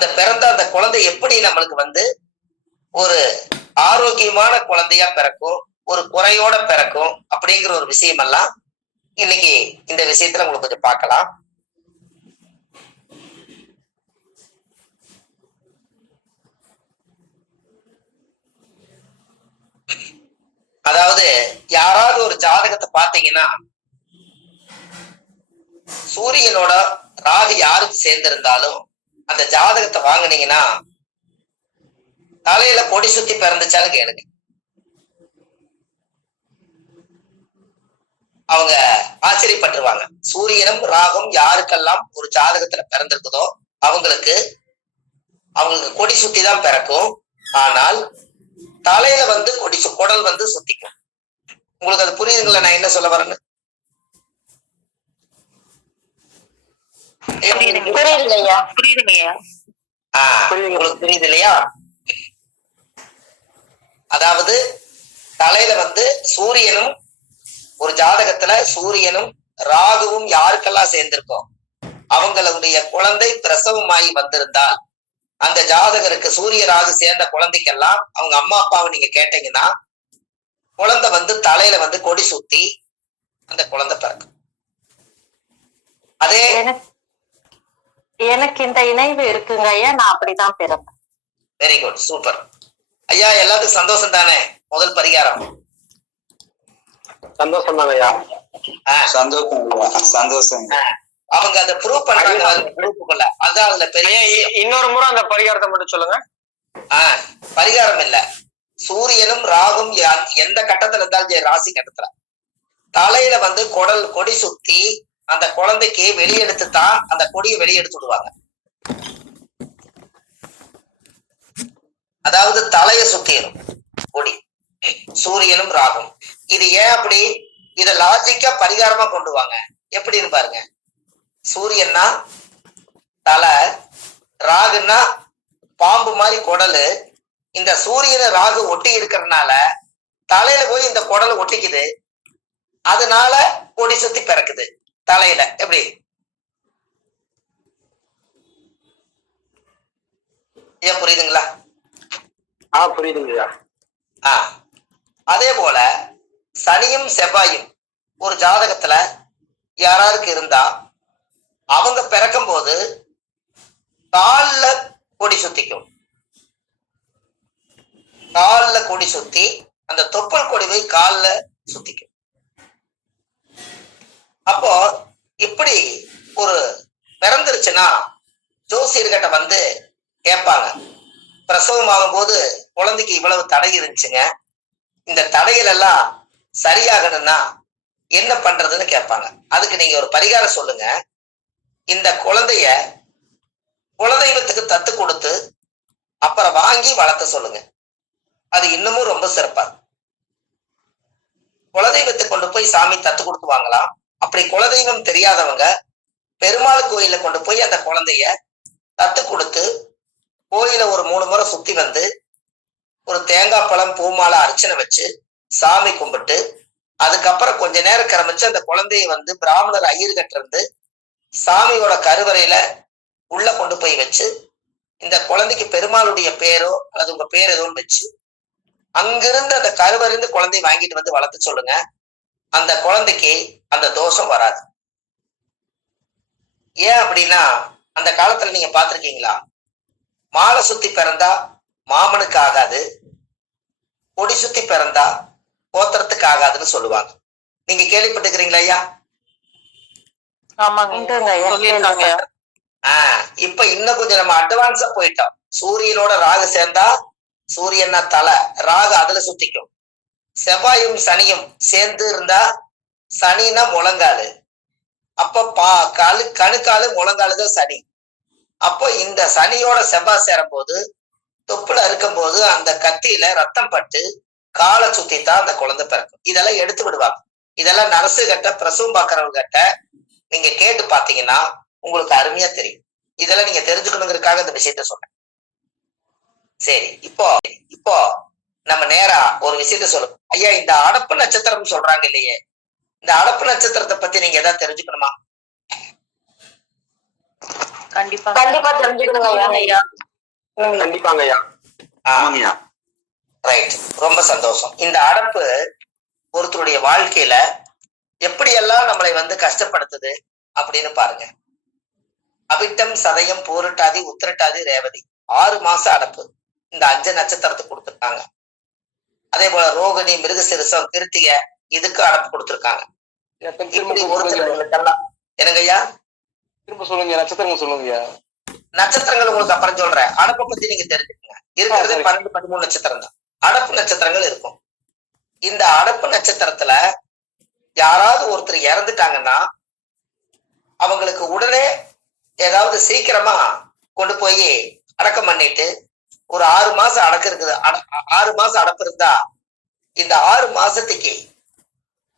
அந்த பிறந்த அந்த குழந்தை எப்படி நம்மளுக்கு ஒரு ஆரோக்கியமான குழந்தையா பிறக்கும், ஒரு குறையோட பிறக்கும் அப்படிங்கிற ஒரு விஷயம் எல்லாம் இன்னைக்கு இந்த விஷயத்துல உங்களுக்கு கொஞ்சம் பார்க்கலாம். அதாவது யாராவது ஒரு ஜாதகத்தை பார்த்தீங்கன்னா சூரியனோட ராகு யாருக்கு சேர்ந்திருந்தாலும் அந்த ஜாதகத்தை வாங்கினீங்கன்னா தலையில கொடி சுத்தி பிறந்துச்சான்னு கேளுங்க. அவங்க ஆச்சரியப்பட்டுருவாங்க. சூரியனும் ராகும் யாருக்கெல்லாம் ஒரு ஜாதகத்துல பிறந்திருக்குதோ அவங்களுக்கு கொடி சுத்தி தான் பிறக்கும். ஆனால் தலையில குடல் சுத்திக்கும். உங்களுக்கு அது புரியுதுங்களா நான் என்ன சொல்ல வரேன்னு? உங்களுக்கு புரியுது இல்லையா? அதாவது தலையில சூரியனும் ஒரு ஜாதகத்துல சூரியனும் ராகுவும் யாருக்கெல்லாம் சேர்ந்திருக்கோம் அவங்களுடைய குழந்தை பிரசவமாயி வந்திருந்தால் அந்த ஜாதகருக்கு சூரிய ராகு சேர்ந்த குழந்தைக்கெல்லாம் அவங்க அம்மா அப்பாவை நீங்க கேட்டீங்கன்னா குழந்தை தலையில கொடி சுத்தி அந்த குழந்தை பிறக்கும். அதே எனக்கு இந்த இணைவு இருக்குங்க ஐயா, நான் அப்படிதான் பிறந்தேன். வெரி குட், சூப்பர் ஐயா. எல்லாத்துக்கும் சந்தோஷம் தானே? முதல் பரிகாரம் சந்தோஷம் தானே ஐயா? சந்தோஷம். அவங்க அதை ப்ரூவ் பண்றாங்க குரூப்புக்குள்ள. அதான் அதுல பெரிய இன்னொரு முறை அந்த பரிகாரத்தை மட்டும் சொல்லுங்க. பரிகாரம் இல்ல, சூரியனும் ராகும் எந்த கட்டத்துல இருந்தாலும் ராசி கட்டத்துல தலையில கொடி சுத்தி அந்த குழந்தைக்கு வெளியெடுத்து தான் அந்த கொடியை வெளியெடுத்து விடுவாங்க. அதாவது தலைய சுத்திடும் கொடி, சூரியனும் ராகும். இது ஏன் அப்படி? இத லாஜிக்கா பரிகாரமா கொண்டு வாங்க. எப்படின்னு பாருங்க. சூரியன்னா தலை, ராகுன்னா பாம்பு மாதிரி குடலு. இந்த சூரியனை ராகு ஒட்டி இருக்கிறதுனால தலையில போய் இந்த குடல் ஒட்டிக்குது. அதனால கொடி சுத்தி பிறக்குது தலையில. எப்படி? ஏன் புரியுதுங்களா? புரியுதுங்களா? அதே போல சனியும் செவ்வாயும் ஒரு ஜாதகத்துல யாராருக்கு இருந்தா அவங்க பிறக்கும் போது கால்ல கொடி சுத்திக்கும். கால்ல கொடி சுத்தி அந்த தொப்புள் கொடி போய் கால்ல சுத்திக்கும். அப்போ இப்படி ஒரு பிறந்துருச்சுன்னா ஜோசியர்கிட்ட கேட்பாங்க, பிரசவம் ஆகும் போது குழந்தைக்கு இவ்வளவு தடை இருந்துச்சுங்க, இந்த தடைகள் எல்லாம் சரியாகணும்னா என்ன பண்றதுன்னு கேட்பாங்க. அதுக்கு நீங்க ஒரு பரிகாரம் சொல்லுங்க. இந்த குழந்தைய குலதெய்வத்துக்கு தத்து கொடுத்து அப்புறம் வாங்கி வளர்த்த சொல்லுங்க. அது இன்னமும் ரொம்ப சிறப்பா. குலதெய்வத்துக்கு கொண்டு போய் சாமி தத்து கொடுத்து வாங்கலாம். அப்படி குலதெய்வம் தெரியாதவங்க பெருமாள் கோயில கொண்டு போய் அந்த குழந்தைய தத்து கொடுத்து கோயில ஒரு 3 முறை சுத்தி ஒரு தேங்காய் பழம் பூமாலை அர்ச்சனை வச்சு சாமி கும்பிட்டு அதுக்கப்புறம் கொஞ்ச நேரம் கிளம்பிச்சு அந்த குழந்தைய பிராமணர் ஐயர்கிட்ட இருந்து சாமியோட கருவறையில உள்ள கொண்டு போய் வச்சு இந்த குழந்தைக்கு பெருமாளுடைய பேரோ அல்லது உங்க பேர் ஏதோ வச்சு அங்கிருந்து அந்த கருவறைந்து குழந்தைய வாங்கிட்டு வளர்த்து சொல்லுங்க. அந்த குழந்தைக்கு அந்த தோஷம் வராது. ஏன் அப்படின்னா அந்த காலத்துல நீங்க பாத்திருக்கீங்களா, மாலை சுத்தி பிறந்தா மாமனுக்கு ஆகாது, கொடி சுத்தி பிறந்தா கோத்திரத்துக்கு ஆகாதுன்னு சொல்லுவாங்க. நீங்க கேள்விப்பட்டுக்கிறீங்களா ஐயா? இப்ப இன்னும் கொஞ்சம் நம்ம அட்வான்ஸா போயிட்டோம். சூரியனோட ராகு சேர்ந்தா சூரியன்னா தலை, ராகு அதுல சுத்திக்கும். செவ்வாயும் சனியும் சேர்ந்து இருந்தா சனின்னா முழங்காலு, அப்ப கணுக்காலு முழங்காலுதான் சனி. அப்போ இந்த சனியோட செவ்வாய் சேரும் போது தொப்புல அறுக்கும் போது அந்த கத்தியில ரத்தம் பட்டு காலை சுத்தித்தான் அந்த குழந்தை பிறக்கும். இதெல்லாம் எடுத்து விடுவாங்க. இதெல்லாம் நர்ஸு கிட்ட பிரசவம் பாக்குறவங்க கிட்ட நீங்க கேட்டு பாத்தீங்கன்னா உங்களுக்கு அருமையா தெரியும். இதெல்லாம் நீங்க தெரிஞ்சுக்கணுங்கிறதுக்காக இந்த விஷயத்த சொன்னேன். சரி, இப்போ நம்ம நேரா ஒரு விஷயத்த சொல்லுவோம். ஐயா, இந்த அடப்பு நட்சத்திரம் சொல்றாங்க இல்லையே, இந்த அடப்பு நட்சத்திரத்தை பத்தி நீங்க ஏதாவது தெரிஞ்சுக்கணுமா? கண்டிப்பா கண்டிப்பா தெரிஞ்சுக்கணுங்க ஐயா. கண்டிப்பாங்க ஐயா. ஆமாங்கய்யா. ரைட், ரொம்ப சந்தோஷம். இந்த அடப்பு ஒருத்தருடைய வாழ்க்கையில எப்படியெல்லாம் நம்மளை வந்து கஷ்டப்படுத்துது அப்படின்னு பாருங்க. அவிட்டம், சதயம், பூரட்டாதி, உத்திரட்டாதி, ரேவதி 6 மாச அடப்பு இந்த 5 நட்சத்திரத்துக்கு கொடுத்துருக்காங்க. அதே போல ரோகிணி, மிருகசிருஷம், கிருத்திகை இதுக்கு அடப்பு கொடுத்துருக்காங்க. இப்படி ஒரு சிலர்களுக்கெல்லாம் என்னங்கய்யா திரும்ப சொல்லுங்க, நட்சத்திரங்கள் சொல்லுங்க. நட்சத்திரங்கள் உங்களுக்கு அப்புறம் சொல்றேன். அடப்பை பத்தி நீங்க தெரிஞ்சுக்கங்க. இருக்கிறது 12, 13 நட்சத்திரம் தான். அடப்பு நட்சத்திரங்கள் இருக்கும். இந்த அடப்பு நட்சத்திரத்துல யாராவது ஒருத்தர் இறந்துட்டாங்கன்னா அவங்களுக்கு உடனே ஏதாவது சீக்கிரமா கொண்டு போய் அடக்கம் பண்ணிட்டு ஒரு 6 மாசம் அடக்கு இருக்குது. 6 மாசம் அடப்பு இருந்தா இந்த 6 மாசத்துக்கு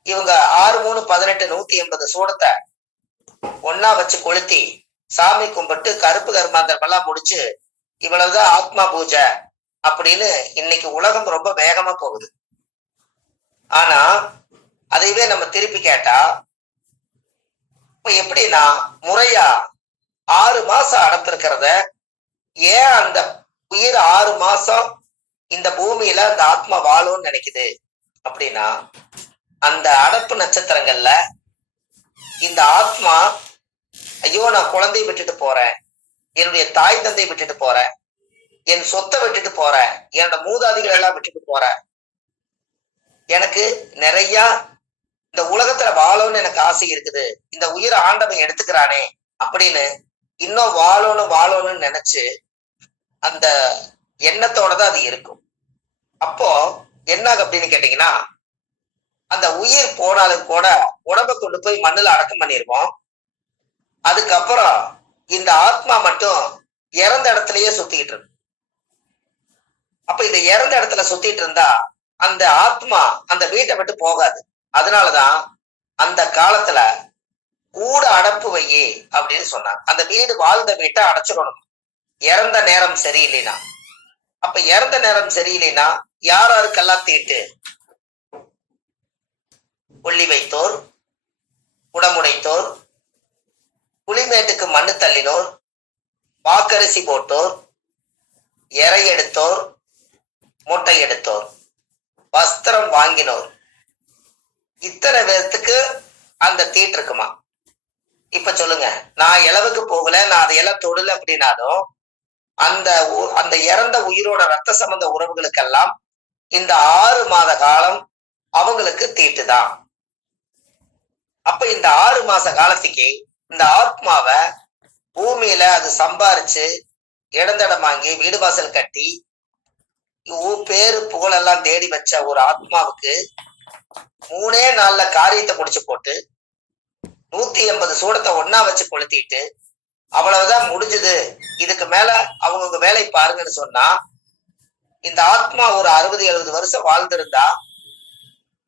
இவங்க 6, 3, 18, 180 சூடத்தை ஒன்னா வச்சு கொளுத்தி சாமி கும்பிட்டு கருப்பு கர்மாந்தரம் எல்லாம் முடிச்சு இவ்வளவுதான் ஆத்மா பூஜை அப்படின்னு இன்னைக்கு உலகம் ரொம்ப வேகமா போகுது. ஆனா அதையவே நம்ம திருப்பி கேட்டா இப்ப எப்படின்னா முறையா 6 மாசம் அடப்பிருக்கிறத ஏன் அந்த உயிர் 6 மாசம் இந்த பூமியில அந்த ஆத்மா வாழும்னு நினைக்குது அப்படின்னா அந்த அடப்பு நட்சத்திரங்கள்ல இந்த ஆத்மா ஐயோ நான் குழந்தையை விட்டுட்டு போறேன், என்னுடைய தாய் தந்தை விட்டுட்டு போறேன், என் சொத்தை விட்டுட்டு போறேன், என்னோட மூதாதிகள் எல்லாம் விட்டுட்டு போறேன், எனக்கு நிறைய இந்த உலகத்துல வாழணும்னு எனக்கு ஆசை இருக்குது, இந்த உயிரை ஆண்டவன் எடுத்துக்கிறானே அப்படின்னு இன்னும் வாழணும்னு நினைச்சு அந்த எண்ணத்தோட தான் அது இருக்கும். அப்போ என்ன அப்படின்னு கேட்டீங்கன்னா அந்த உயிர் போனாலும் கூட உடம்பை கொண்டு போய் மண்ணுல அடக்கம் பண்ணிருப்போம். அதுக்கப்புறம் இந்த ஆத்மா மட்டும் இறந்த இடத்துலயே சுத்திக்கிட்டு இருக்கு. அப்ப இந்த இறந்த இடத்துல சுத்திட்டு இருந்தா அந்த ஆத்மா அந்த வீட்டை விட்டு போகாது. அதனாலதான் அந்த காலத்துல கூட அடப்பு வையே அப்படின்னு சொன்னாங்க. அந்த வீடு வாழ்ந்த வீட்டை அடைச்சிடணும் இறந்த நேரம் சரியில்லைனா. அப்ப இறந்த நேரம் சரியில்லைனா யாருக்கெல்லாம் தீட்டு? கொல்லி வைத்தோர், குடமுடைத்தோர், புலிமேட்டுக்கு மண்ணு தள்ளினோர், வாக்கரிசி போட்டோர், எரை எடுத்தோர், மூட்டை எடுத்தோர், வஸ்திரம் வாங்கினோர், இத்தனை பேர்த்துக்கு அந்த தீட்டு இருக்குமா? இப்ப சொல்லுங்க, நான் இளவுக்கு போகல, நான் அதையெல்லாம் தொடல அப்படின்னாலும் அந்த இறந்த உயிரோட ரத்த சம்பந்த உறவுகளுக்கெல்லாம் இந்த 6 மாத காலம் அவங்களுக்கு தீட்டுதான். அப்ப இந்த 6 மாச காலத்துக்கு இந்த ஆத்மாவை பூமியில அது சம்பாரிச்சு இடந்தடம் வாங்கி வீடு வாசல் கட்டி பேரு புகழெல்லாம் தேடி வச்ச ஒரு ஆத்மாவுக்கு 3 நாள்ல காரியத்தை முடிச்சு போட்டு 180 சூடத்தை ஒன்னா வச்சு கொளுத்திட்டு அவ்வளவுதான் முடிஞ்சது, இதுக்கு மேல அவங்க வேலை பாருங்கன்னு சொன்னா இந்த ஆத்மா ஒரு 60-70 வருஷம் வாழ்ந்திருந்தா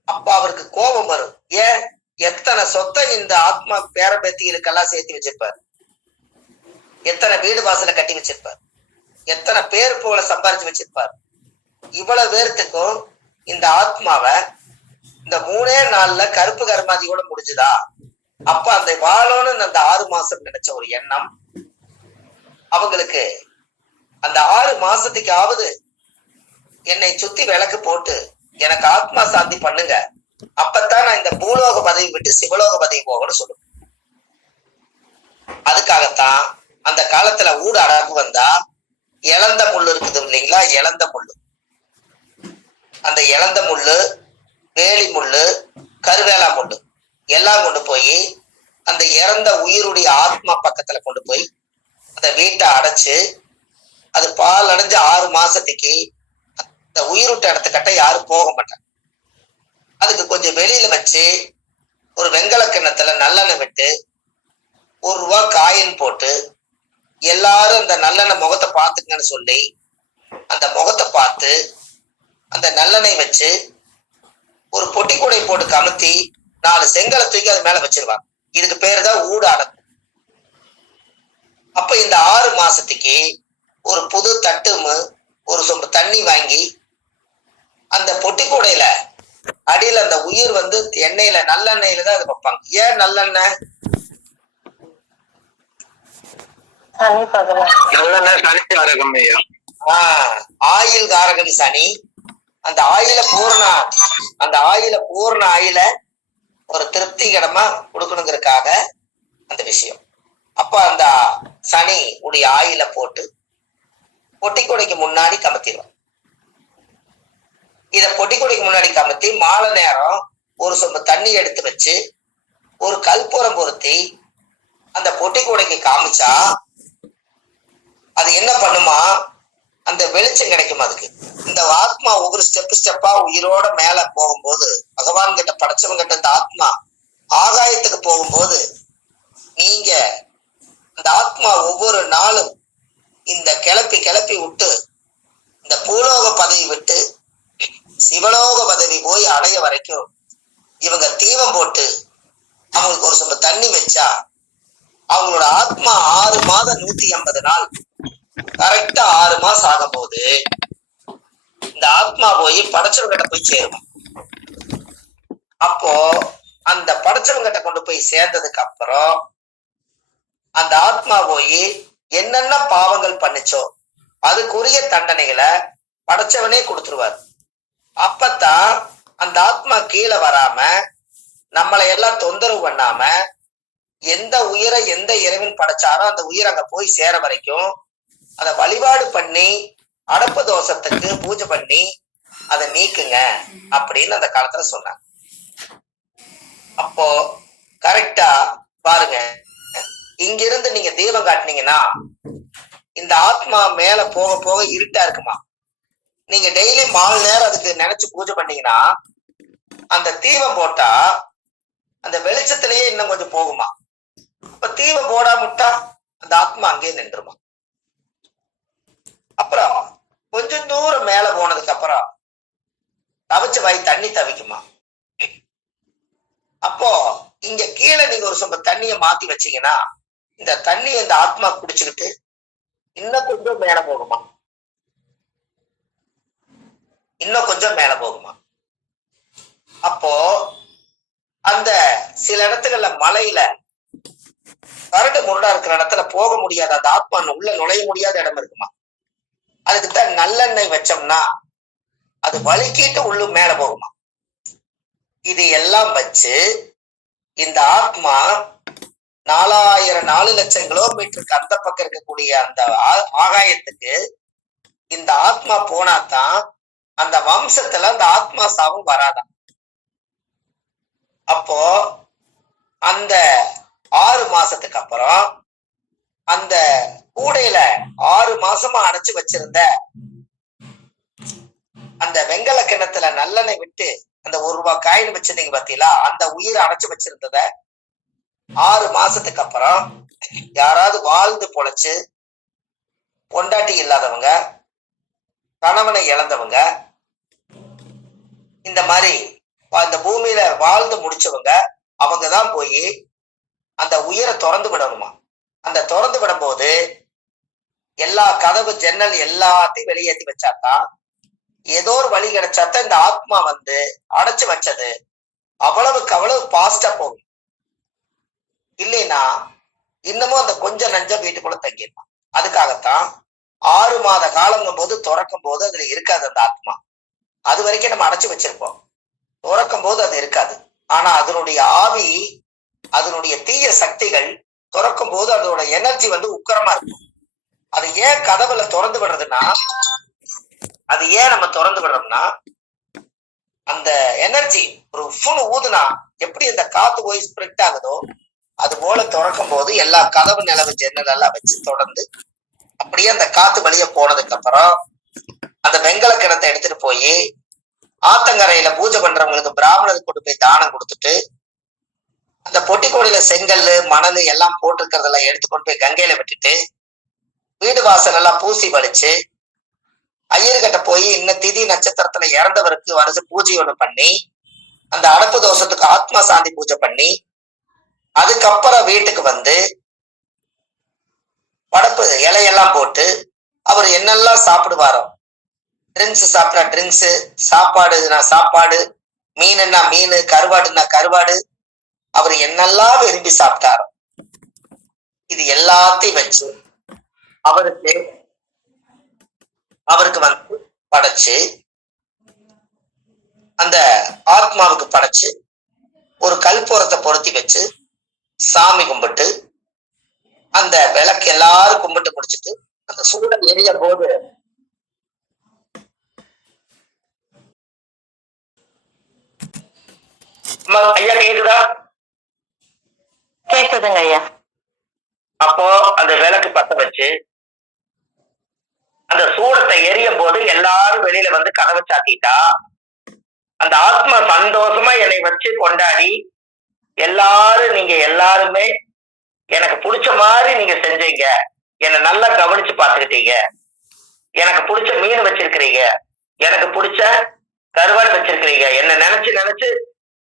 அப்ப அவருக்கு கோபம் வரும். ஏன்? எத்தனை சொத்தை இந்த ஆத்மா பேரம்பேத்திகளுக்கெல்லாம் சேர்த்து வச்சிருப்பார், எத்தனை வீடு வாசலை கட்டி வச்சிருப்பார், எத்தனை பேர் புகழ சம்பாரிச்சு வச்சிருப்பார். இவ்வளவு பேர்த்துக்கும் இந்த ஆத்மாவை இந்த 3 நாள்ல கருப்பு கர்மாதியோட முடிஞ்சுதா? அப்ப அந்த வாழணும்னு அந்த 6 மாசம் நினைச்ச ஒரு எண்ணம் அவங்களுக்கு அந்த 6 மாசத்துக்காவது என்னை சுத்தி விளக்கு போட்டு எனக்கு ஆத்மா சாந்தி பண்ணுங்க, அப்பத்தான் நான் இந்த பூலோக பதவி விட்டு சிவலோக பதவி போகணும்னு சொல்லுவேன். அதுக்காகத்தான் அந்த காலத்துல ஊடு அடப்பு வந்தா இழந்த முள்ளு இருக்குது இல்லைங்களா? இழந்த முள்ளு, அந்த இழந்த முள்ளு, வேலி முள்ளு, கருவேலா முள்ளு எல்லாம் கொண்டு போய் அந்த இறந்த உயிருடைய ஆத்மா பக்கத்துல கொண்டு போய் அந்த வீட்டை அடைச்சு அது பால் அடைஞ்ச 6 மாசத்துக்கு அந்த உயிருட்ட இடத்துக்கிட்ட யாரும் போக மாட்டாங்க. அதுக்கு கொஞ்சம் வெளியில வச்சு ஒரு வெங்கல கிண்ணத்துல நல்லெண்ணெய் விட்டு 1 ரூபா காயின் போட்டு எல்லாரும் அந்த நல்லெண்ணெய் முகத்தை பார்த்துங்கன்னு சொல்லி அந்த முகத்தை பார்த்து அந்த நல்லெண்ணெய் வச்சு ஒரு பொட்டி கூடை போட்டு கமுத்தி 4 செங்கலை தூக்கி அது மேல வச்சிருவாங்க. இதுக்கு பேரு தான் ஊடு அடப்பு. அப்ப இந்த 6 மாசத்துக்கு ஒரு புது தட்டும் ஒரு சொம்பு தண்ணி வாங்கி அந்த பொட்டி கூடையில அடியில அந்த உயிர் வந்து எண்ணெயில நல்லெண்ணெயில தான் அது வைப்பாங்க. ஏன் நல்லெண்ணெய்? சனி 16. நல்லெண்ணெய் சனி காரகம் ஐயா. ஆயில் காரகன் சனி. அந்த ஆயில பூர்ண ஆயில ஒரு திருப்திகரமா கொடுக்கணுங்கிறதுக்காக அந்த விஷயம். அப்ப அந்த சனி உடைய ஆயில போட்டு பொட்டிக்கொடைக்கு முன்னாடி கமத்திடுவோம். இத பொட்டிக்கொடைக்கு முன்னாடி கமத்தி மாலை நேரம் ஒரு சொம்பு தண்ணி எடுத்து வச்சு ஒரு கற்பூரம் பொருத்தி அந்த பொட்டிக்கொடைக்கு காமிச்சா அது என்ன பண்ணுமா, அந்த வெளிச்சம் கிடைக்கும். அதுக்கு இந்த ஆத்மா ஒவ்வொரு ஸ்டெப்பா உயிரோட மேல போகும்போது, பகவான் கிட்ட படைச்சவங்க கிட்ட இந்த ஆத்மா ஆகாயத்துக்கு போகும்போது, நீங்க இந்த ஆத்மா ஒவ்வொரு நாளும் இந்த கிளப்பி விட்டு இந்த பூலோக பதவி விட்டு சிவலோக பதவி போய் அடைய வரைக்கும் இவங்க தீபம் போட்டு அவங்களுக்கு ஒரு சொம்பு தண்ணி வச்சா அவங்களோட ஆத்மா 6 மாதம் 180 நாள் கரெக்டா 6 மாசம் ஆகும் போது இந்த ஆத்மா போய் படைச்சவங்கிட்ட போய் சேரும். அப்போ அந்த படைச்சவங்கிட்ட கொண்டு போய் சேர்ந்ததுக்கு அப்புறம் அந்த ஆத்மா போய் என்னென்ன பாவங்கள் பண்ணுச்சோ அதுக்குரிய தண்டனைகளை படைச்சவனே கொடுத்துருவார். அப்பத்தான் அந்த ஆத்மா கீழே வராம நம்மளை எல்லாம் தொந்தரவு பண்ணாம எந்த உயிரை எந்த இறைவன் படைச்சாரோ அந்த உயிர் அங்க போய் சேர வரைக்கும் அதை வழிபாடு பண்ணி அடப்பு தோஷத்துக்கு பூஜை பண்ணி அதை நீக்குங்க அப்படின்னு அந்த காலத்துல சொன்னாங்க. அப்போ கரெக்டா பாருங்க, இங்கிருந்து நீங்க தீபம் காட்டினீங்கன்னா இந்த ஆத்மா மேல போக போக இருட்டா இருக்குமா. நீங்க டெய்லி 4 நேரம் அதுக்கு நினைச்சு பூஜை பண்ணீங்கன்னா அந்த தீபம் போட்டா அந்த வெளிச்சத்திலேயே இன்னும் கொஞ்சம் போகுமா. அப்ப தீபம் போடாமட்டா அந்த ஆத்மா அங்கேயே நின்றுமா. அப்புறம் கொஞ்சம் தூரம் மேல போனதுக்கு அப்புறம் தவிச்ச வாய் தண்ணி தவிக்குமா. அப்போ இங்க கீழே நீங்க ஒரு சொம்ப தண்ணியை மாத்தி வச்சீங்கன்னா இந்த தண்ணியை இந்த ஆத்மா குடிச்சுக்கிட்டு இன்னும் கொஞ்சம் மேல போகுமா, இன்னும் கொஞ்சம் மேல போகுமா. அப்போ அந்த சில இடத்துகள்ல மலையில கரடு முரடா இருக்கிற இடத்துல போக முடியாத அந்த ஆத்மா உள்ள நுழைய முடியாத இடம் இருக்குமா. அதுக்குத்தான் நல்லெண்ணெய் வச்சோம்னா அது வலிக்கிட்டு உள்ளு மேல போகுமா. இது எல்லாம் வச்சு இந்த ஆத்மா 4 லட்சம் கிலோமீட்டருக்கு அந்த பக்கம் இருக்கக்கூடிய அந்த ஆகாயத்துக்கு இந்த ஆத்மா போனாதான் அந்த வம்சத்துல அந்த ஆத்மா சாவும் வராதான். அப்போ அந்த 6 மாசத்துக்கு அப்புறம் அந்த கூடையில 6 மாசமா அடைச்சு வச்சிருந்த அந்த வெங்கல கிணத்துல நல்லெண்ணெய் விட்டு அந்த 1 ரூபாய் காயின் வச்சிருந்தீங்க பாத்தீங்களா, அந்த உயிரை அடைச்சு வச்சிருந்தத 6 மாசத்துக்கு அப்புறம் யாராவது வாழ்ந்து பொழைச்சு பொண்டாட்டி இல்லாதவங்க, கணவனை இழந்தவங்க, இந்த மாதிரி இந்த பூமியில வாழ்ந்து முடிச்சவங்க அவங்கதான் போய் அந்த உயிரை திறந்து விடணுமா. அந்த திறந்து விடும்போது எல்லா கதவு ஜன்னல் எல்லாத்தையும் வெளியேற்றி வச்சாதான் ஏதோ ஒரு வழி கிடைச்சாதான் இந்த ஆத்மா வந்து அடைச்சு வச்சது அவ்வளவுக்கு அவ்வளவு பாஸ்டா போகும். இல்லைன்னா இன்னமும் அந்த கொஞ்சம் நஞ்சம் வீட்டுக்குள்ள தங்கிடலாம். அதுக்காகத்தான் 6 மாத காலங்கும் போது திறக்கும் போது அதுல இருக்காது அந்த ஆத்மா. அது வரைக்கும் நம்ம அடைச்சு வச்சிருப்போம். திறக்கும் போது அது இருக்காது. ஆனா அதனுடைய ஆவி, அதனுடைய தீய சக்திகள் திறக்கும் போது அதோட எனர்ஜி வந்து உக்கரமா இருக்கும். அது ஏன் கதவுல திறந்து விடுறதுன்னா, அது ஏன் நம்ம திறந்து விடுறோம்னா, அந்த எனர்ஜி ஒரு ஃபுல் ஊதுனா எப்படி அந்த காத்து போய் ஸ்ப்ரெட் ஆகுதோ அது போல திறக்கும் போது எல்லா கதவு நிலவு ஜன்னல் எல்லாம் வச்சு தொடர்ந்து அப்படியே அந்த காத்து வழிய போனதுக்கு அப்புறம் அந்த வெங்கல கிணத்தை எடுத்துட்டு போய் ஆத்தங்கரையில பூஜை பண்றவங்களுக்கு பிராமணருக்கு கொண்டு போய் தானம் கொடுத்துட்டு அந்த பொட்டிக்கோடியில செங்கல் மணல் எல்லாம் போட்டிருக்கிறதெல்லாம் எடுத்து கொண்டு போய் கங்கையில விட்டுட்டு வீடு வாசல் எல்லாம் பூசி வலிச்சு ஐயர்கிட்ட போய் இன்னும் திதி நட்சத்திரத்துல இறந்தவருக்கு வருஷ பூஜை ஒண்ணு பண்ணி அந்த அடப்பு தோஷத்துக்கு ஆத்மா சாந்தி பூஜை பண்ணி அதுக்கப்புறம் வீட்டுக்கு வந்து படப்பு இலையெல்லாம் போட்டு அவர் என்னெல்லாம் சாப்பிடுவாரோ, ட்ரிங்க்ஸ் சாப்பிட்டா ட்ரிங்க்ஸ், சாப்பாடுனா சாப்பாடு, மீனுன்னா மீன், கருவாடுனா கருவாடு, அவர் என்னெல்லாம் விரும்பி சாப்பிட்டாரோ இது எல்லாத்தையும் வச்சு அவருக்கு அவருக்கு வந்து படைச்சு, அந்த ஆத்மாவுக்கு படைச்சு ஒரு கல்புரத்தை பொருத்தி வச்சு சாமி கும்பிட்டு அந்த விளக்கு எல்லாரும் கும்பிட்டு முடிச்சிட்டு அந்த சூடன் எரிய போது ஐயா கேக்குதா? கேக்குதுங்க ஐயா. அப்போ அந்த விளக்கு பத்த வச்சு அந்த சூடத்தை எரியும் போது எல்லாரும் வெளியில வந்து கதவை சாத்திட்டா அந்த ஆத்மா சந்தோஷமா என்னை வச்சு கொண்டாடி எல்லாரும் நீங்க எல்லாருமே எனக்கு பிடிச்ச மாதிரி நீங்க செஞ்சீங்க, என்னை நல்லா கவனிச்சு பார்த்துக்கிட்டீங்க, எனக்கு பிடிச்ச மீன் வச்சிருக்கிறீங்க, எனக்கு பிடிச்ச கருவாடு வச்சிருக்கிறீங்க, என்ன நினைச்சு நினைச்சு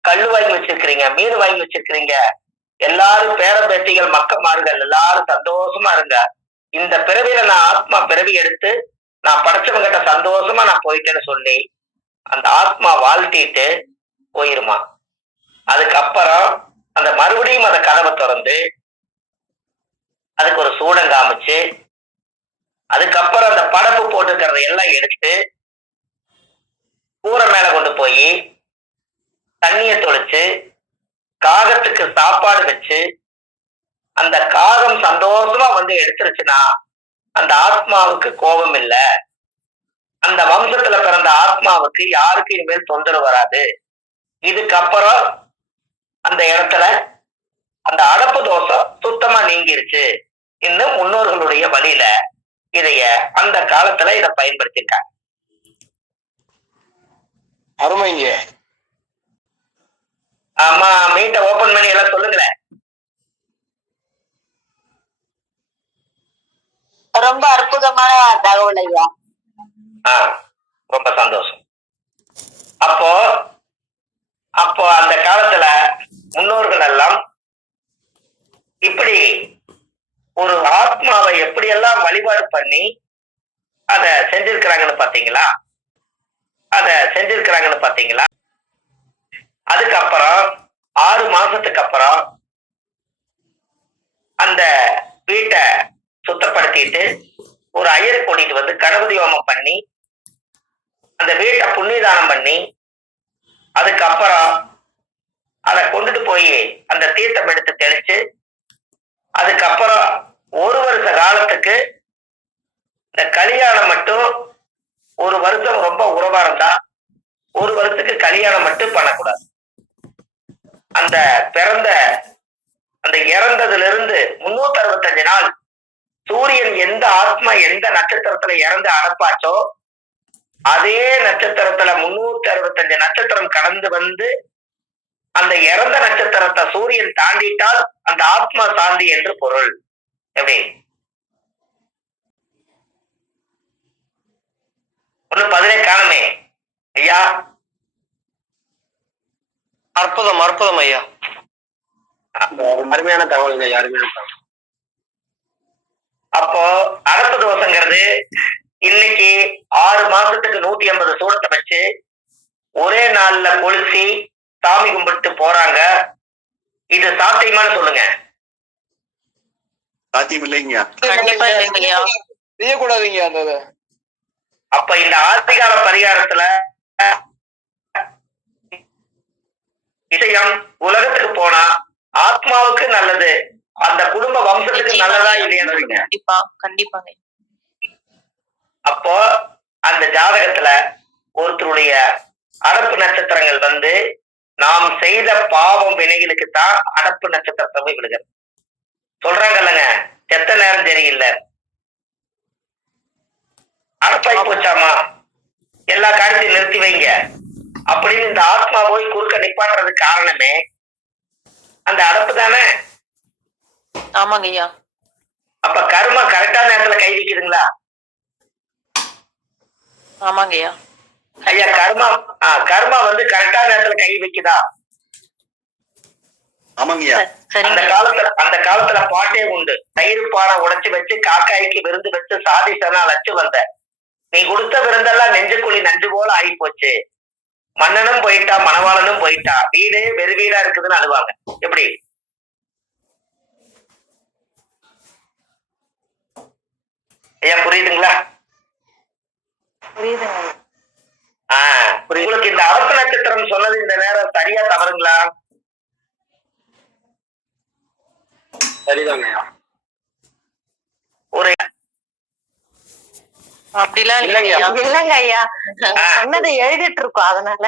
கல்லு வாங்கி வச்சிருக்கிறீங்க, மீன் வாங்கி வச்சிருக்கிறீங்க, எல்லாரும் பேரம்பேத்திகள் மக்கமார்கள் எல்லாரும் சந்தோஷமா இருங்க, இந்த பிறவியில நான் ஆத்மா பிறவி எடுத்து நான் படைச்சவங்கிட்ட சந்தோஷமா நான் போயிட்டேன்னு சொல்லி அந்த ஆத்மா வாழ்த்திட்டு போயிருமா. அதுக்கப்புறம் அந்த மறுபடியும் அந்த கதவை திறந்து அதுக்கு ஒரு சூடம் காமிச்சு அதுக்கப்புறம் அந்த படப்பு போட்டுக்கிறத எல்லாம் எடுத்து கூரை மேல கொண்டு போய் தண்ணிய தொளிச்சு காகத்துக்கு சாப்பாடு வச்சு அந்த காகம் சந்தோஷமா வந்து எடுத்துருச்சுன்னா அந்த ஆத்மாவுக்கு கோபம் இல்லை, அந்த வம்சத்துல பிறந்த ஆத்மாவுக்கு யாருக்கு இனிமேல் தொந்தரவு வராது, இதுக்கப்புறம் அந்த இடத்துல அந்த அடப்பு தோஷம் சுத்தமா நீங்கிருச்சு. இன்னும் முன்னோர்களுடைய வழியில இதைய அந்த காலத்துல இதை பயன்படுத்திருக்காங்க. அருமைங்க. ஆமா, மீட்டை ஓபன் பண்ணி எல்லாம் சொல்லுங்களேன். ரொம்ப அற்புதமான தகவல் ஐயா. ரொம்ப சந்தோஷம். அப்போ அப்போ அந்த காலத்துல முன்னோர்கள் எல்லாம் இப்படி ஒரு ஆத்மாவை எப்படியெல்லாம் வழிபாடு பண்ணி அத செஞ்சிருக்கிறாங்கன்னு பாத்தீங்களா? அதுக்கப்புறம் 6 மாசத்துக்கு அப்புறம் அந்த வீட்டை சுத்தப்படுத்திட்டு ஒரு ஐயரை கூட்டிட்டு வந்து கணபதி ஹோமம் பண்ணி அந்த வீட்டை புண்ணியதானம் பண்ணி அதுக்கப்புறம் அதை கொண்டுட்டு போய் அந்த தீர்த்தம் எடுத்து தெளிச்சு அதுக்கப்புறம் 1 வருஷ காலத்துக்கு இந்த கல்யாணம் மட்டும் 1 வருஷம் ரொம்ப உறவா இருந்தா 1 வருஷத்துக்கு கல்யாணம் மட்டும் பண்ணக்கூடாது. அந்த இறந்ததுல இருந்து 365 நாள் சூரியன் எந்த ஆத்மா எந்த நட்சத்திரத்துல இறந்து அடப்பாச்சோ அதே நட்சத்திரத்துல 365 நட்சத்திரம் கடந்து வந்து அந்த இறந்த நட்சத்திரத்தை சூரியன் தாண்டிட்டால் அந்த ஆத்மா சாந்தி என்று பொருள். எப்படி? ஒன்னும் பதிலே காணுமே ஐயா. அற்புதம் அற்புதம் ஐயா. அருமையான தகவல் ஐயா, அருமையான தகவல். அப்போ அடப்பு தோசைங்கிறது இன்னைக்கு 6 மாசத்துக்கு 180 சூடத்தை வச்சு ஒரே நாள்ல கொளுத்தி சாமி கும்பிட்டு போறாங்க. இது சாத்தியமானு சொல்லுங்க? சாத்தியம் இல்லைங்க. கண்டிப்பா இல்லைங்கய்யா. செய்யக்கூடாதுங்க அந்த. அப்ப இந்த ஆதிகால பரிகாரத்துல விஷயம் உலகத்துக்கு போனா ஆத்மாவுக்கு நல்லது, அந்த குடும்ப வம்சத்துக்கு நல்லதா இல்லையான்னு கண்டிப்பா கண்டிப்பாங்க. அப்போ அந்த ஜாதகத்துல ஒருத்தருடைய அடப்பு நட்சத்திரங்கள் வந்து நாம் செய்த பாவம் வினைகளுக்கு தான் அடப்பு நட்சத்திரத்தை போய் விடுகிறது. சொல்றாங்கல்லங்க, செத்த நேரம் சரியில்லை, அடப்பாய் போச்சாமா, எல்லா காரியத்தையும் நிறுத்தி வைங்க அப்படின்னு இந்த ஆத்மா போய் குறுக்க நிப்பாட்டுறதுக்கு காரணமே அந்த அடப்பு தானே. ஆமாங்க ஐயா. அப்ப கர்மா கரெக்டான நேரத்துல கை வைக்குதுங்களா? ஆமாங்க ஐயா. ஐயா, கர்மா வந்து கரெக்டான நேரத்துல கை வைக்குதா? ஆமாங்கய்யா. அந்த காலத்துல பாட்டே உண்டு. தயிர் பானை உடைச்சு வச்சு காக்காய்க்கு விருந்து வச்சு சாதிசனா லட்சு வந்த, நீ கொடுத்த விருந்தெல்லாம் நெஞ்சுக்குழி நஞ்சு போல ஆகி போச்சு, மன்னனும் போயிட்டா மணவாளனும் போயிட்டா, வீடே வெறு வீடா இருக்குதுன்னு அழுவாங்க. எப்படி? ஐயா புரியுதுங்களா? புரியுதுங்க. உங்களுக்கு இந்த அரசு நட்சத்திரம் சொன்னது இந்த நேரம் சரியா தவறுங்களா? சரிதாங்க. ஒரு அப்படிலாம் இல்லைங்க. இல்லங்க ஐயா, சொன்னதை எழுதிட்டு இருக்கோம், அதனால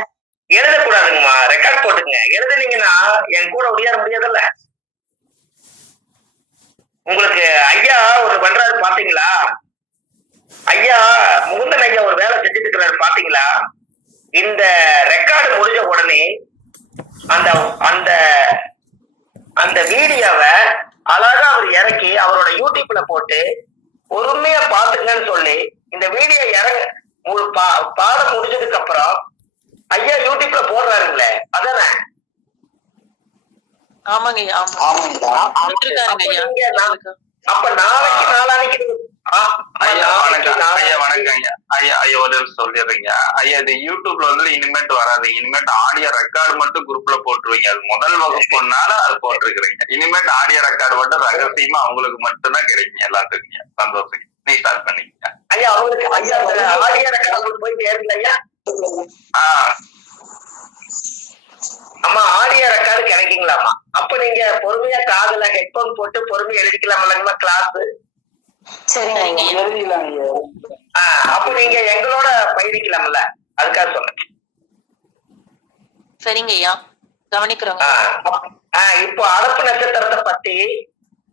எழுதக்கூடாதுங்கம்மா, ரெக்கார்ட் போட்டுங்க. எழுதுனீங்கன்னா என் கூட உடையார முடியாதுல்ல. உங்களுக்கு ஐயா ஒரு பண்றாரு பாத்தீங்களா? ஐயா முகுந்தன் ஐயா ஒரு வேலை செஞ்சுட்டு இருக்கிறாரு பாத்தீங்களா? இந்த ரெக்கார்டு முடிஞ்ச உடனே அந்த அந்த அந்த வீடியோவை அழகா அவர் இறக்கி அவரோட யூடியூப்ல போட்டு பொறுமையா பாத்துங்கன்னு சொல்லி இந்த வீடியோ பாடம் முடிஞ்சதுக்கு அப்புறம் ஐயா யூடியூப்ல போடுறாருங்களே, அதானே? ஆமாங்க ஐயா. கொடுத்திருக்காருங்க ஐயா. அப்ப நாளைக்கு நாளானைக்கு ஐயா வணக்கம் ஐயா. வணக்கம் ஐயா. ஐயா ஐயா ஒரு சொல்லிடுறீங்க ஐயா. இது யூடியூப்ல வந்து இனிமேட்டு வராது. இனிமேட்டு ஆடியோ ரெக்கார்டு மட்டும் குரூப்ல போட்டுருவீங்க. அது முதல் வகுப்புனால அது போட்டிருக்கிறீங்க. இனிமேட்டு ஆடியோ ரெக்கார்டு மட்டும் ரகசியமா அவங்களுக்கு மட்டும்தான் கிடைக்கும். எல்லாத்துக்கும் சந்தோஷம். நீ ஸ்டார்ட் பண்ணிக்க ஐயா. அவங்களுக்கு ஐயா ஆடியோ ரெக்கார்டு போய் ஏறுங்க ஐயா. அம்மா ஆடியோ ரெக்கார்டு கிடைக்குங்களாமா? அப்ப நீங்க பொறுமையா காதுல ஹெட்போன் போட்டு பொறுமையா எழுதிக்கலாம்லங்கம்மா கிளாஸ்? சரிங்க. அப்ப நீங்க எங்களோட பயணிக்கலாம்ல, அதுக்காக சொன்னேன். சரிங்க ஐயா, கவனிக்கிறோங்க. இப்போ அடப்பு நட்சத்திரத்தை பத்தி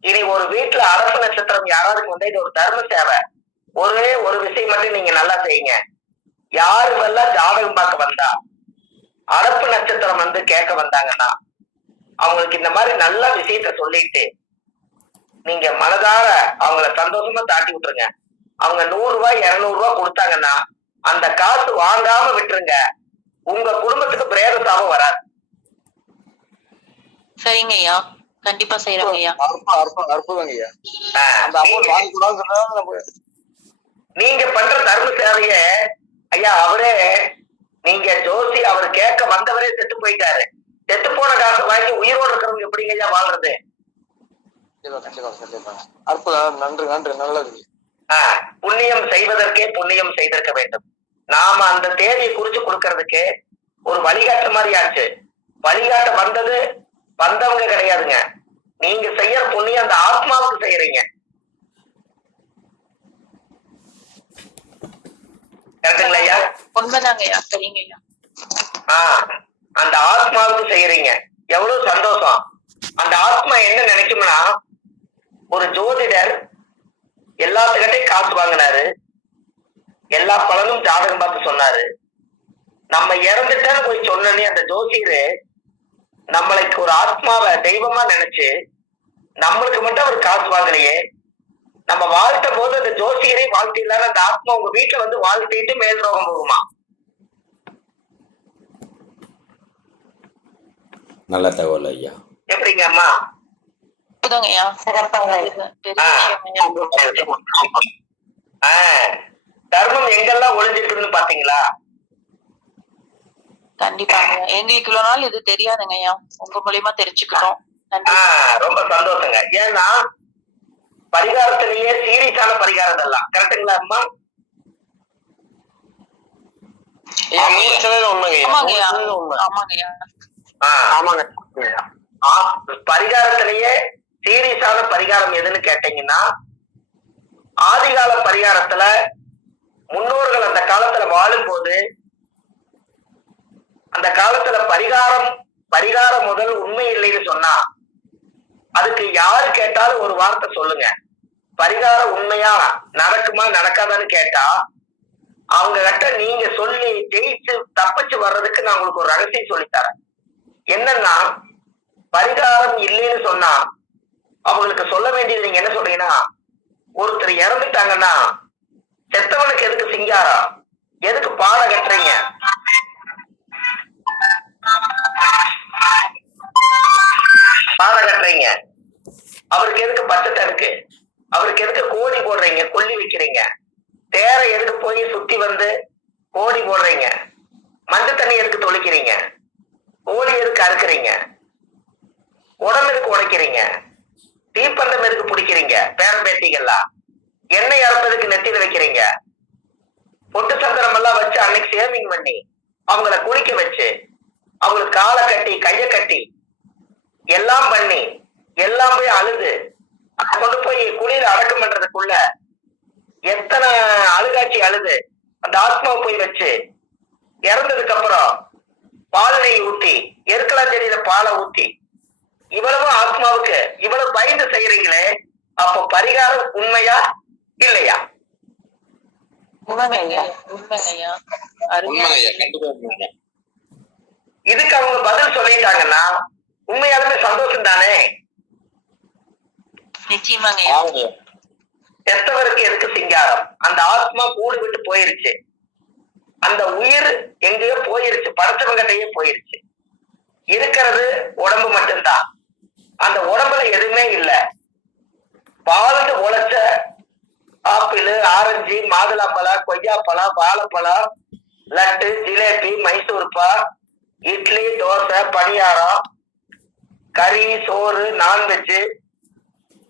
இனி ஒரு வீட்டுல அடப்பு நட்சத்திரம் யாராவது கொண்டு இது ஒரு தர்ம சேவை. ஒரே ஒரு விஷயம் மட்டும் நீங்க நல்லா செய்யுங்க. யாருக்கெல்லாம் ஜாதகம் பார்க்க வந்தா அடப்பு நட்சத்திரம் வந்து கேட்க வந்தாங்கன்னா அவங்களுக்கு இந்த மாதிரி நல்ல விஷயத்த சொல்லிட்டு நீங்க மனதார அவங்கள சந்தோஷமா தாட்டி விட்டுருங்க. அவங்க 100 ரூபாய் 200 ரூபாய் கொடுத்தாங்கன்னா அந்த காசு வாங்காம விட்டுருங்க. உங்க குடும்பத்துக்கு பிரேத சாபம் வராது. சரிங்க ஐயா, கண்டிப்பா செய்யறோங்க ஐயா. அற்புதங்க ஐயா. நீங்க பண்ற தர்ம சேவைய ஐயா அவரே நீங்க ஜோசி அவர் கேட்க வந்தவரே செத்து போயிட்டாரு. செத்து போன காசு வாங்கி உயிரோடு இருக்கிறவங்க எப்படிங்க ஐயா வாழ்றது? அற்புதம். நன்றி நன்றி. நல்லது. புண்ணியம் செய்வதற்கே புண்ணியம் செய்திருக்க வேண்டும். நாம அந்த தேதியை குறிச்சு கொடுக்கறதுக்கு ஒரு வழிகாட்டு மாதிரி ஆச்சு. வழிகாட்ட வந்தவங்க கிடையாதுங்க. நீங்க செய்யற புண்ணியம் அந்த ஆத்மாவுக்கு செய்யறீங்க. கரெக்டுங்களா ஐயா? உண்மைதாங்க ஐயா. சரிங்க ஐயா. அந்த ஆத்மாவுக்கு செய்யறீங்க. எவ்வளவு சந்தோஷம். அந்த ஆத்மா என்ன நினைக்கும்னா, ஒரு ஜோதிடர் எல்லாத்துக்கிட்டையும் காசு வாங்கினாரு, எல்லா பலனும் ஜாதகம் பார்த்து சொன்னாரு. நம்ம இறந்துட்டேன்னு போய் சொன்னே அந்த ஜோசியரு நம்மளுக்கு ஒரு ஆத்மாவை தெய்வமா நினைச்சு நம்மளுக்கு மட்டும் அவர் காசு வாங்கலையே, நம்ம வாழ்த்த போது அந்த ஜோசியரை வாழ்த்திடலான்னு அந்த ஆத்மா உங்க வீட்டுல வந்து வாழ்த்திட்டு மேல் ரோகம் போகுமா? நல்ல தகவல் ஐயா. எப்படிங்க அம்மா? ஐயா, சிறப்பாங்க. தர்மம் எங்கெல்லாம் ஒளிஞ்சிருக்குன்னு பாத்தீங்களா? கண்டிப்பாங்க. எங்களுக்கு இவ்வளவு நாள் இது தெரியாதுங்க ஐயா, உங்க மூலியமா தெரிஞ்சுக்கிட்டோம். ரொம்ப சந்தோஷங்க. ஏன்னா பரிகாரத்திலேயே சீரியஸான பரிகாரம் எல்லாம் கரெக்டுங்களா அம்மா? பரிகாரத்திலேயே சீரியஸான பரிகாரம் எதுன்னு கேட்டீங்கன்னா, ஆதிகால பரிகாரத்துல முன்னோர்கள் அந்த காலத்துல வாழும் போது அந்த காலத்துல பரிகாரம் முதல் உண்மை இல்லைன்னு சொன்னா அதுக்கு யாரு கேட்டாலும் ஒரு வார்த்தை சொல்லுங்க. பரிகாரம் உண்மையா நடக்குமா நடக்காதான்னு கேட்டா அவங்க கிட்ட நீங்க சொல்லி ஜெயிச்சு தப்பிச்சு வர்றதுக்கு நான் உங்களுக்கு ஒரு ரகசியம் சொல்லித்தரேன். என்னன்னா, பரிகாரம் இல்லைன்னு சொன்னா அவங்களுக்கு சொல்ல வேண்டியது நீங்க என்ன சொல்றீங்கன்னா, ஒருத்தர் இறந்துட்டாங்கன்னா செத்தவனுக்கு எதுக்கு சிங்காரம், எதுக்கு பாட கட்டுறீங்க, பாட கட்டுறீங்க, அவருக்கு எதுக்கு பச்சை இருக்கு, அவருக்கு எதுக்கு கோடி போடுறீங்க, கொல்லி வைக்கிறீங்க, தேரை எதுக்கு போய் சுத்தி வந்து கோடி போடுறீங்க, மஞ்சள் தண்ணி எதுக்கு தொளிக்கிறீங்க, கோழி எதுக்கு அறுக்கிறீங்க, உடம்பு எதுக்கு உடைக்கிறீங்க, தீப்பந்தம் எதுக்கு பிடிக்கிறீங்க, பேரம்பேட்டிகள்லாம் எண்ணெய் அரைப்பதுக்கு நெத்தியில வைக்கிறீங்க. பொட்டு சந்திரம் எல்லாம் வச்சு அன்னைக்கு சேவிங் பண்ணி அவங்கள குளிக்க வச்சு அவங்களுக்கு காலை கட்டி கைய கட்டி எல்லாம் பண்ணி எல்லாம் போய் அழுது கொண்டு போய் குளிர அடக்கம் பண்றதுக்குள்ள எத்தனை அழுகாட்சி அழுது அந்த ஆத்மாவை போய் வச்சு இறந்ததுக்கு அப்புறம் பால் நெய் ஊத்தி எருக்கலாஞ்செடியில பாலை ஊத்தி இவ்வளவு ஆத்மாவுக்கு இவ்வளவு பயந்து செய்யறீங்களே, அப்போ பரிகாரம் உண்மையா இல்லையா? உண்மைங்கய்யா, உண்மைங்கய்யா. உண்மைங்கய்யா, கண்டிப்பா உண்மைங்க. இதுக்கு அவங்க பதில் சொல்லிட்டாங்கன்னா உண்மையாலுமே சந்தோஷம் தானே. நிச்சயமாங்கய்யா. செத்தவருக்கு எதுக்கு சிங்காரம்? அந்த ஆத்மா கூடு விட்டு போயிருச்சு, அந்த உயிர் எங்கேயோ போயிருச்சு, படைச்சவங்கிட்டயே போயிருச்சு. இருக்கிறது உடம்பு மட்டும்தான். அந்த உடம்புல எதுவுமே இல்லை. வாழ்ந்து உழைச்ச ஆப்பிள், ஆரஞ்சு, மாதுளம்பழம், கொய்யாப்பழம், வாழைப்பழம், லட்டு, ஜிலேபி, மைசூர்பா, இட்லி, தோசை, பணியாரம், கறி, சோறு, நான்வெஜ்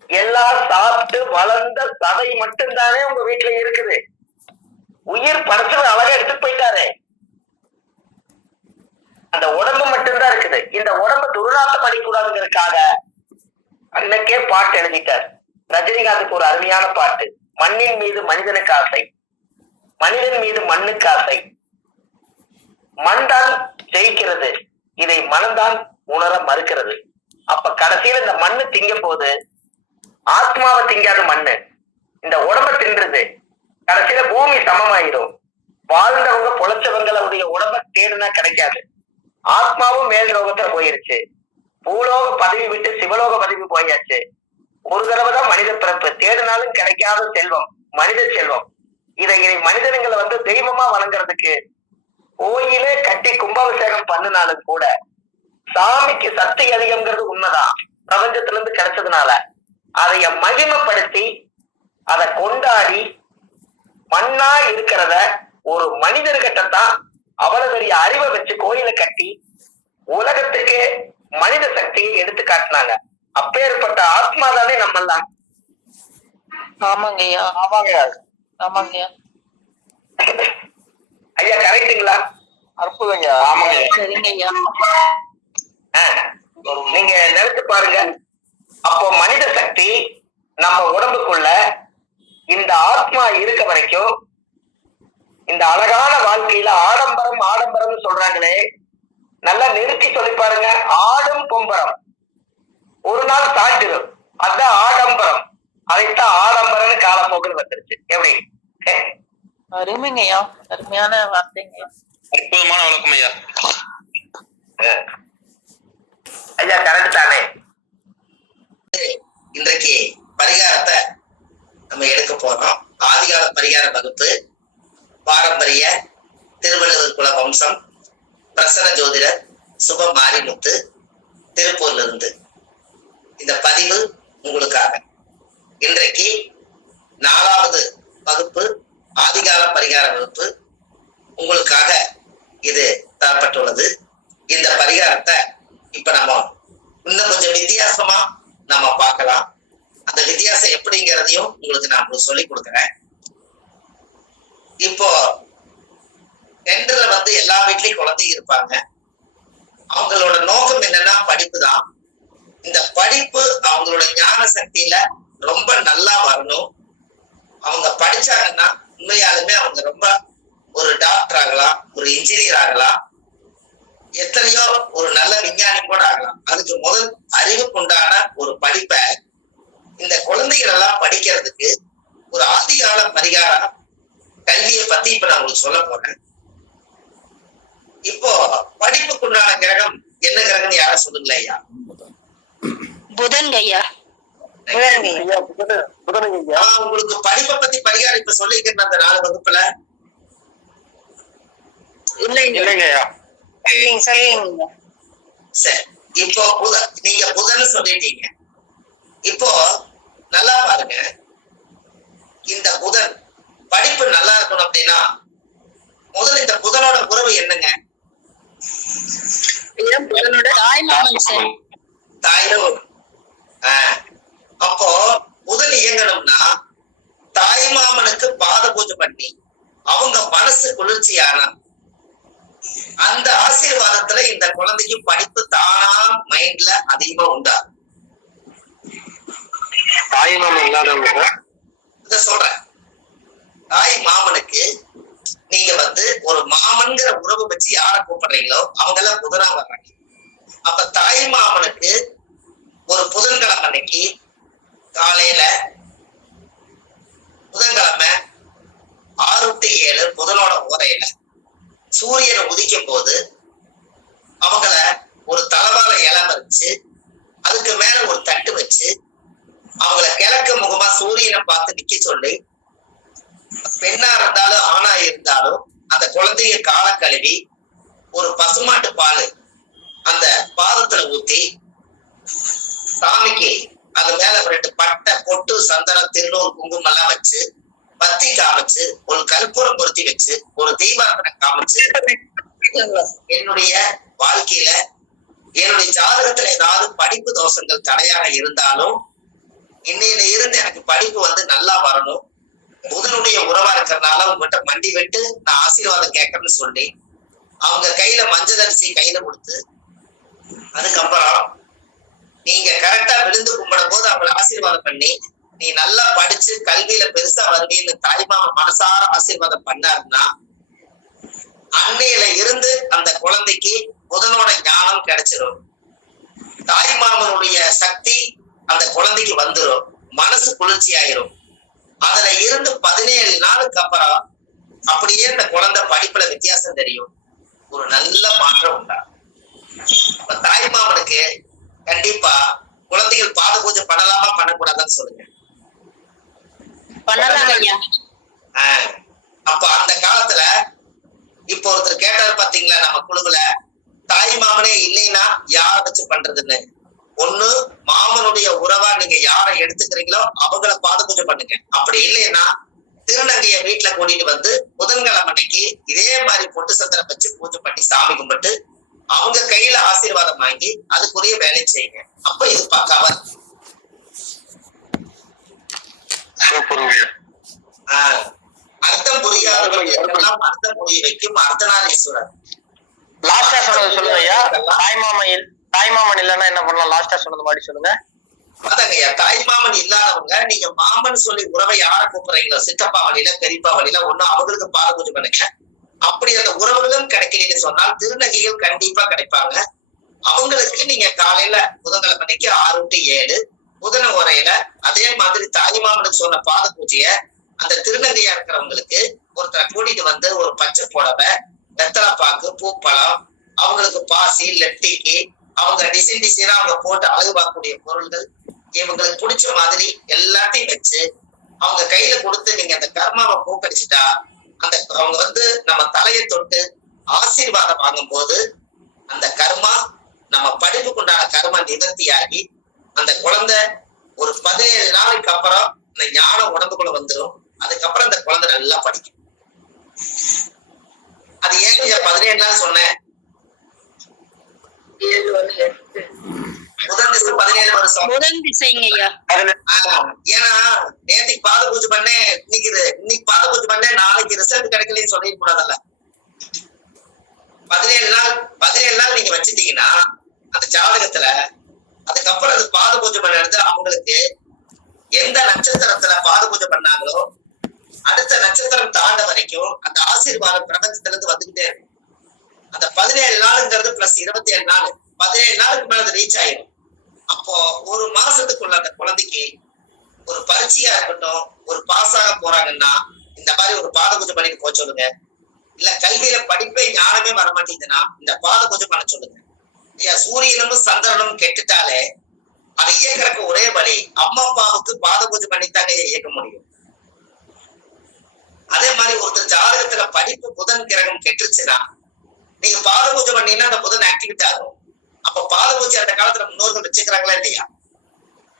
எல்லாம் சாப்பிட்டு வளர்ந்த சதை மட்டும்தானே உங்க வீட்டுல இருக்குது. உயிர் படைச்சவர் அழகா எடுத்துட்டு போயிட்டாரு. அந்த உடம்பு மட்டும்தான் இருக்குது. இந்த உடம்பு துர்நாற்றம் அடிக்கூடாதுங்கிறதுக்காக அன்னைக்கே பாட்டு எழுதிட்டார். ரஜினிகாந்துக்கு ஒரு அருமையான பாட்டு, மண்ணின் மீது மனிதனுக்கு ஆசை, மனிதன் மீது மண்ணுக்கு ஆசை, மண் தான் ஜெயிக்கிறது, இதை மனம்தான் உணர மறுக்கிறது. அப்ப கடைசியில இந்த மண்ணு திங்க போது ஆத்மாவை திங்காத மண்ணு இந்த உடம்ப தின்றது. கடைசியில பூமி சமமாயிரும். வாழ்ந்தவங்க பொழைச்சவங்களுடைய உடம்ப தேடுனா கிடைக்காது. ஆத்மாவும் மேல் லோகத்துல போயிருச்சு. பூலோக பதவி விட்டு சிவலோக பதவி போயாச்சு. ஒரு தடவை தான் மனித பிறப்பு. தேடினாலும் கிடைக்காத செல்வம் மனித செல்வம். இதை மனிதனுங்களை தெய்வமா வணங்குறதுக்கு கோயிலே கட்டி கும்பாபிஷேகம் பண்ணினாலும் கூட சாமிக்கு சக்தி அதிகம்ங்கிறது உண்மைதான். பிரபஞ்சத்துல இருந்து கிடைச்சதுனால அதைய மகிமைப்படுத்தி அதை கொண்டாடி மண்ணா இருக்கிறத ஒரு மனிதர்கிட்டத்தான் அவ்வளவு பெரிய அறிவை வச்சு கோயிலை கட்டி உலகத்துக்கு மனித சக்தியை எடுத்து காட்டினாங்க. அப்பேற்பட்ட ஆத்மா தானே நம்மெல்லாம். ஆமாங்கய்யா, ஆமாங்க ஆமாங்கய்யா. ஐயா கரெக்டுங்களா? அற்புதங்க. ஆமாங்க. சரிங்கய்யா. நீங்க நினைச்சு பாருங்க. அப்போ மனித சக்தி நம்ம உடம்புக்குள்ள இந்த ஆத்மா இருக்க வரைக்கும் இந்த அழகான வாழ்க்கையில ஆடம்பரம் ஆடம்பரம் சொல்றாங்களே, நல்லா நிறுத்தி சொல்லி பாருங்க. ஆடும் பொம்பரம் ஒரு நாள் தாண்டிடும், அதுதான் ஆடம்பரம். அதைத்தான் ஆடம்பரம்னு காலப்போக்கில் வந்துருச்சு. எப்படி? அருமைங்கய்யா, அருமையான வார்த்தைங்கய்யா. அற்புதமான வழக்கம் ஐயா. ஐயா கரெக்ட் தானே? இன்றைக்கு பரிகாரத்தை நம்ம எடுக்க போறோம். ஆதிகால பரிகார வகுப்பு, பாரம்பரிய திருவள்ளுவர் குல வம்சம், பிரசன்ன ஜோதிடர் சுப மாரிமுத்து, திருப்பூர்ல இருந்து இந்த பதிவு உங்களுக்காக. இன்றைக்கு 4வது வகுப்பு, ஆதிகால பரிகார வகுப்பு உங்களுக்காக இது தரப்பட்டுள்ளது. இந்த பரிகாரத்தை இப்ப நம்ம இன்னும் கொஞ்சம் வித்தியாசமா நம்ம பார்க்கலாம். அந்த வித்தியாசம் எப்படிங்கிறதையும் உங்களுக்கு நான் சொல்லி கொடுக்குறேன். இப்போ டென்த்ல எல்லா வீட்லயும் குழந்தைங்க இருப்பாங்க. அவங்களோட நோக்கம் என்னன்னா படிப்பு தான். இந்த படிப்பு அவங்களோட ஞான சக்தியில ரொம்ப நல்லா வரணும். அவங்க படிச்சாங்கன்னா உண்மையாலுமே அவங்க ரொம்ப ஒரு டாக்டர் ஆகலாம், ஒரு இன்ஜினியர் ஆகலாம், எத்தனையோ ஒரு நல்ல விஞ்ஞானி கூட ஆகலாம். அதுக்கு முதல் அறிவுக்குண்டான ஒரு படிப்பை இந்த குழந்தைகள் எல்லாம் படிக்கிறதுக்கு ஒரு ஆதிகால பரிகார கல்வியை பத்தி இப்ப நான் உங்களுக்கு சொல்ல போறேன். இப்போ படிப்புக்குண்டான கிரகம் என்ன கிரகம் யாரும் சொல்லுங்களா ஐயா? புதன் ஐயா. உங்களுக்கு படிப்பை பத்தி பரிகாரம் இப்ப சொல்லிக்கிறேன் அந்த 4 வகுப்புல. சரி, இப்போ நீங்க புதன் சொல்லிட்டீங்க. இப்போ நல்லா பாருங்க, இந்த புதன் படிப்பு நல்லா இருக்கணும் அப்படின்னா முதல்ல இந்த புதனோட உறவு என்னங்க? புதனோட தாய்மாமன் சார். தாய்மாமன். அப்போ புதன் இயங்கணும்னா தாய் மாமனுக்கு பாத பூஜை பண்ணி அவங்க மனசு குளிர்ச்சியானா அந்த ஆசீர்வாதத்துல இந்த குழந்தைக்கு படிப்பு தானா மைண்ட்ல அதிகமா உண்டாகும். தாய் மாமன் இல்லாதவங்க இத சொல்றேன். தாய் மாமனுக்கு நீங்க ஒரு மாமன்கிற உறவு வச்சு யார கூப்பிடுறீங்களோ அவங்க எல்லாம் புதனா வர்றாங்க. அப்ப தாய் மாமனுக்கு ஒரு புதன்கிழமை அன்னைக்கு காலையில புதன்கிழமை 6 to 7 புதனோட ஓரையில சூரியனை உதிக்கும் போது அவங்கள ஒரு தலவாழை இலை வச்சு அதுக்கு மேல ஒரு தட்டு வச்சு அவங்கள கிழக்கு முகமா சூரியனை பார்த்து நிக்க சொல்லி பெண்ணா இருந்தாலும் ஆணா இருந்தாலும் அந்த குழந்தைய கால கழுவி ஒரு பசுமாட்டு பால் அந்த பாதத்துல ஊத்தி சாமிக்கு அது மேல 2 பட்டை பொட்டு சந்தனம் திருநூறு குங்குமம் எல்லாம் வச்சு பத்தி காமிச்சு ஒரு கற்பூரம் பொருத்தி வச்சு ஒரு தீபாரதனை காமிச்சு என்னுடைய வாழ்க்கையில என்னுடைய ஜாதகத்துல ஏதாவது படிப்பு தோஷங்கள் தடையாக இருந்தாலும் இன்னையில இருந்து எனக்கு படிப்பு நல்லா வரணும், புதனுடைய உறவா இருக்கிறதுனால உங்ககிட்ட மண்டி விட்டு நான் ஆசீர்வாதம் கேட்கறேன்னு சொல்லி அவங்க கையில மஞ்சள் அரிசி கையில கொடுத்து அதுக்கப்புறம் நீங்க கரெக்டா விழுந்து கும்பிடும் போது அவங்களை ஆசீர்வாதம் பண்ணி நீ நல்லா படிச்சு கல்வியில பெருசா வருவீன்னு தாய்மாமன் மனசார ஆசீர்வாதம் பண்ணாருன்னா அன்னையில இருந்து அந்த குழந்தைக்கு புதனோட ஞானம் கிடைச்சிரும். தாய்மாமனுடைய சக்தி அந்த குழந்தைக்கு வந்துரும், மனசு குளிர்ச்சி ஆயிரும். அதுல இருந்து 17 நாளுக்கு அப்புறம் அப்படியே இந்த குழந்தை படிப்புல வித்தியாசம் தெரியும், ஒரு நல்ல மாற்றம் உண்டாகும். அப்ப தாய்மாமனுக்கு கண்டிப்பா குழந்தைகள் பாத பூஜை பண்ணலாமா பண்ணக்கூடாதுன்னு சொல்லுங்க. அப்ப அந்த காலத்துல இப்ப ஒருத்தர் கேட்டாரு பாத்தீங்களா நம்ம குழுவுல, தாய் மாமனே இல்லைன்னா யார வச்சு பண்றதுன்னு. ஒண்ணு மாமனுடைய உறவா நீங்க யாரை எடுத்துக்கிறீங்களோ அவங்கள பாத பூஜை பண்ணுங்க. அப்படி இல்லைன்னா திருநங்கைய வீட்டுல கூட்டிட்டு புதன்கிழமை அன்னைக்கு இதே மாதிரி பொட்டு சந்திரம் வச்சு பூஜை பண்ணி சாமி கும்பிட்டு அவங்க கையில ஆசீர்வாதம் வாங்கி அதுக்குரிய வேலை செய்யுங்க. அப்ப இது பக்காவா இருக்கு. அர்த்தம் புரியாதவர்களுக்கெல்லாம் அர்த்தம் புரிய வைக்கும் அர்த்தநாரீஸ்வரர். லாஸ்டா சொன்னது சொல்லுங்க ஐயா. தாய்மாமன் இல்லன்னா என்ன பண்ணலாம்? லாஸ்டா சொன்னது மாதிரி சொல்லுங்க. அதாங்கய்யா, தாய்மாமன் இல்லாதவங்க நீங்க மாமன் சொல்லி உறவை யார கூப்பிடுறீங்களோ சித்தப்பா வழியில பெரியப்பா வழியில ஒண்ணு அவங்களுக்கு பாத பூஜை பண்ணுங்க. அப்படி அந்த உறவுகளும் கிடைக்கலன்னு சொன்னால் திருநங்கைகள் கண்டிப்பா கிடைப்பாங்க. அவங்களுக்கு நீங்க காலையில புதன்கிழமை அன்னைக்கு 6 to 7 புதன உரையில அதே மாதிரி தாய்மாமனுக்கு சொன்ன பாத பூஜைய அந்த திருநங்கையா இருக்கிறவங்களுக்கு ஒருத்தரை கூட்டிட்டு ஒரு பச்சை புடவை, வெத்தலை பாக்கு, பூப்பழம், அவங்களுக்கு பாசி, லெப்டிக்கு, அவங்க டிசைனா அவங்க போட்டு அழகு பார்க்கக்கூடிய பொருள்கள் இவங்களுக்கு பிடிச்ச மாதிரி எல்லாத்தையும் வச்சு அவங்க கையில கொடுத்து நீங்க அந்த கர்மாவை போக்கடிச்சுட்டா அந்த அவங்க நம்ம தலையை தொட்டு ஆசீர்வாதம் வாங்கும் போது அந்த கர்மா நம்ம படிப்புக்குண்டான கர்மா நிவர்த்தியாகி அந்த குழந்தை ஒரு 17 நாளைக்கு அப்புறம் அந்த ஞானம் உடம்புக்குள்ள வந்துடும். அதுக்கப்புறம் அந்த குழந்தை நல்லா படிக்கும். அது ஏன் 17 நாள் சொன்னேன்? முதல் திசை 17 வருஷம். ஏன்னா நேற்றுக்கு பாத பூஜை பண்ணேன், இன்னைக்கு பாத பூஜை பண்ணேன், நாளைக்கு ரிசல்ட் கிடைக்கலன்னு சொல்லிட கூடாதுல்ல. 17 நாள் நீங்க வச்சுட்டீங்கன்னா அந்த ஜாதகத்துல அதுக்கப்புறம் அது பாத பூஜை பண்ணது அவங்களுக்கு எந்த நட்சத்திரத்துல பாத பூஜை பண்ணாங்களோ அடுத்த நட்சத்திரம் தாண்ட வரைக்கும் அந்த ஆசீர்வாதம் பிரபஞ்சத்துல இருந்து வந்துகிட்டே இருக்கும். அந்த 17 நாளுங்கிறது பிளஸ் 27 நாள், 17 நாளுக்கு மேல அது ரீச் ஆயிடும். அப்போ ஒரு மாசத்துக்குள்ள அந்த குழந்தைக்கு ஒரு பரீட்சையா இருக்கட்டும், ஒரு பாஸ் ஆக போறாங்கன்னா இந்த மாதிரி ஒரு பாத பூஜை பண்ணிட்டு போக சொல்லுங்க. இல்ல கல்வியில படிப்பே ஞானமே வரமாட்டேங்குதுன்னா இந்த பாத பூஜை பண்ண சொல்லுங்க. சூரியனும் சந்திரனும் கெட்டுட்டாலே அதை இயக்கிறதுக்கு ஒரே வழி அம்மா அப்பாவுக்கு பாத பூஜை பண்ணித்தாங்க இயக்க முடியும். அதே மாதிரி ஒருத்தர் ஜாதகத்துல படிப்பு புதன் கிரகம் கெட்டுருச்சுன்னா நீங்க பாத பூஜை பண்ணீங்கன்னா அந்த புதன் ஆக்டிவிட்டி ஆகும். அப்ப பாத பூஜை அந்த காலத்துல முன்னோர்கள் வச்சுக்கிறாங்களா இல்லையா?